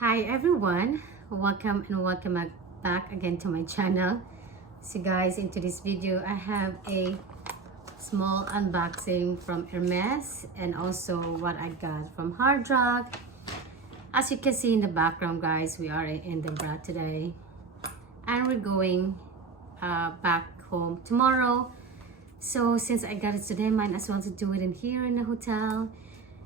Hi everyone, welcome back again to my channel. So guys, into this video I have a small unboxing from Hermes and also what I got from Hardrock. As you can see in the background guys, we are in Edinburgh today and we're going back home tomorrow. So since I got it today, might as well to do it in here in the hotel.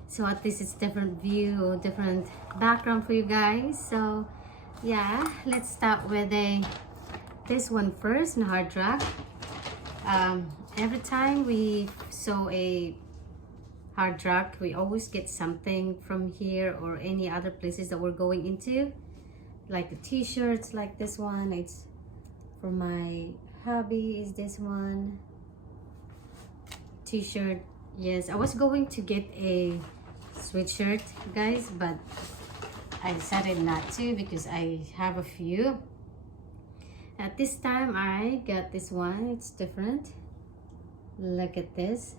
So at least it's different view, different background for you guys. So yeah, let's start with this one first in Hardrock. Every time we saw a Hardrock, we always get something from here or any other places that we're going into, like the t-shirts like this one. It's for my hubby. Is this one t-shirt? Yes, I was going to get a sweatshirt guys, but I decided not to because I have a few. At this time I got this one. It's different. Look at this.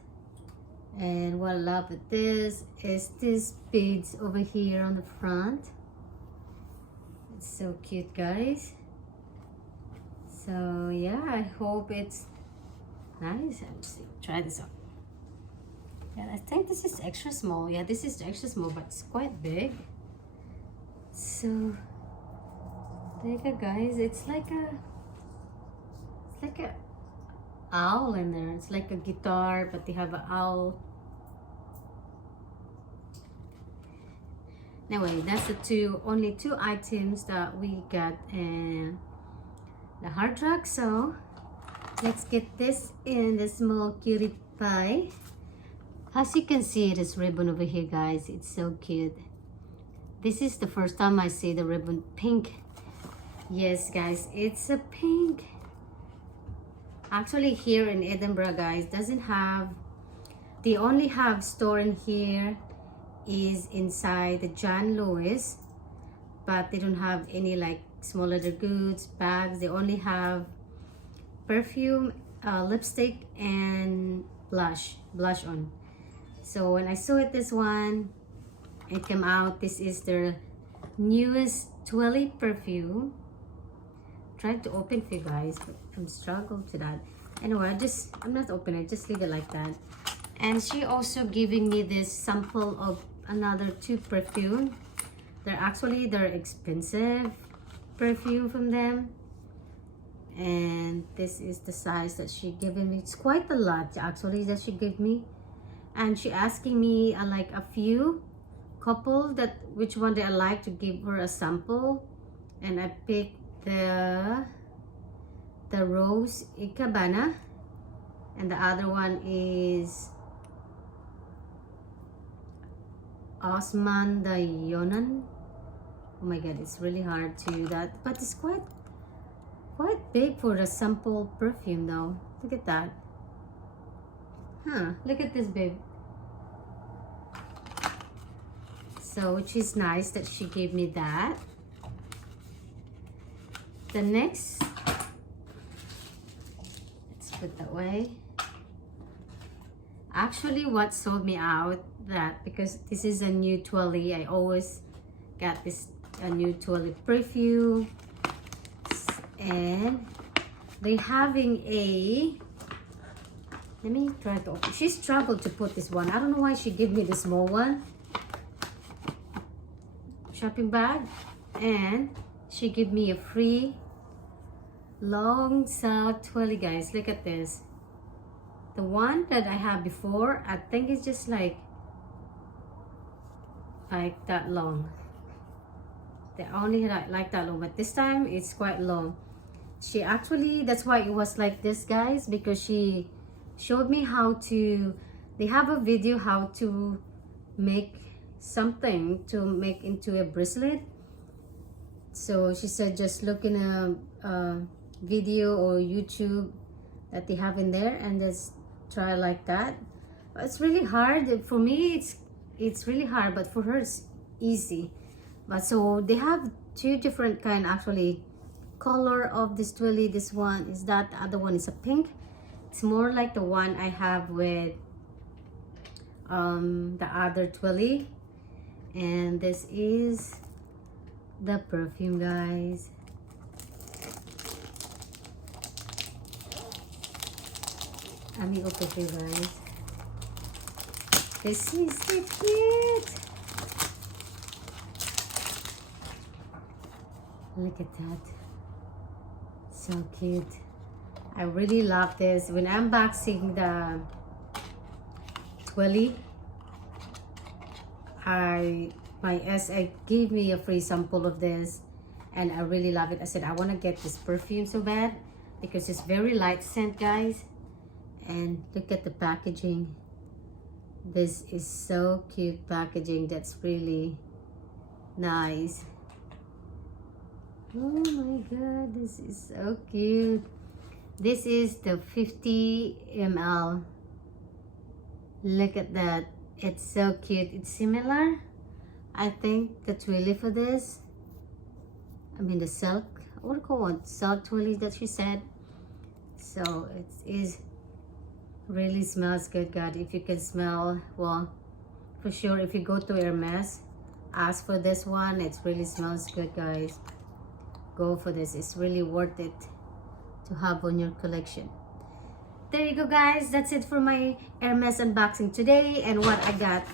And what I love with this is this beads over here on the front. It's so cute guys. So yeah, I hope it's nice. Let's see, try this out. Yeah, I think this is extra small. Yeah, this is extra small, but it's quite big. So there you go guys. It's like a owl in there. It's like a guitar, but they have an owl. Anyway, that's the only two items that we got in the Hardrock. So let's get this in the small cutie pie. As you can see, this ribbon over here guys, it's so cute. This is the first time I see the ribbon pink. Yes guys, it's a pink. Actually here in Edinburgh guys, doesn't have, they only have store in here is inside the John Lewis, but they don't have any like small leather goods, bags. They only have perfume, lipstick and blush on. So when I saw it, this one, it came out. This is their newest Twilly perfume. Tried to open for you guys, but I'm struggling to that. Anyway, I'm not opening it, just leave it like that. And she also giving me this sample of another two perfume. They're expensive perfume from them. And this is the size that she given me. It's quite a lot actually that she gave me. And she asking me like a few couple that which one that I like to give her a sample, and I picked the Rose Ikebana, and the other one is Osman the Yonan. Oh my god, it's really hard to do that, but it's quite big for a sample perfume though. Look at that. Look at this babe. So which is nice that she gave me that. The next, let's put that way. Actually what sold me out, that because this is a new Twilly, I always got this a new Twilly perfume, and they're having a, let me try to open. She struggled to put this one. I don't know why she gave me the small one. Shopping bag, and she gave me a free long sock Twilly guys. Look at this. The one that I have before, I think it's just like that long. They only like that long, but this time it's quite long. She actually, that's why it was like this guys, because she showed me how to, they have a video how to make something to make into a bracelet. So she said just look in a video or YouTube that they have in there and just try like that. But it's really hard for me. It's really hard, but for her it's easy. But so they have two different kind actually color of this Twilly. This one is that, the other one is a pink. It's more like the one I have with the other Twilly. And this is the perfume, guys. Let me open it, guys. This is so cute. Look at that. So cute. I really love this. When I'm unboxing the Twilly, my SA gave me a free sample of this and I really love it. I said I want to get this perfume so bad because it's very light scent, guys. And look at the packaging. This is so cute packaging. That's really nice. Oh my god, this is so cute. This is the 50 ml. Look at that. It's so cute. It's similar, I think, the Twilly for this. I mean the silk. What do you call it? Silk Twilly that she said. So it is really smells good, God. If you can smell, well, for sure, if you go to Hermes, ask for this one. It really smells good, guys. Go for this. It's really worth it to have on your collection. There you go, guys. That's it for my Hermes unboxing today and what I got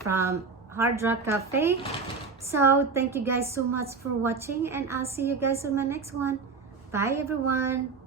from Hardrock Cafe. So thank you guys so much for watching and I'll see you guys on my next one. Bye everyone.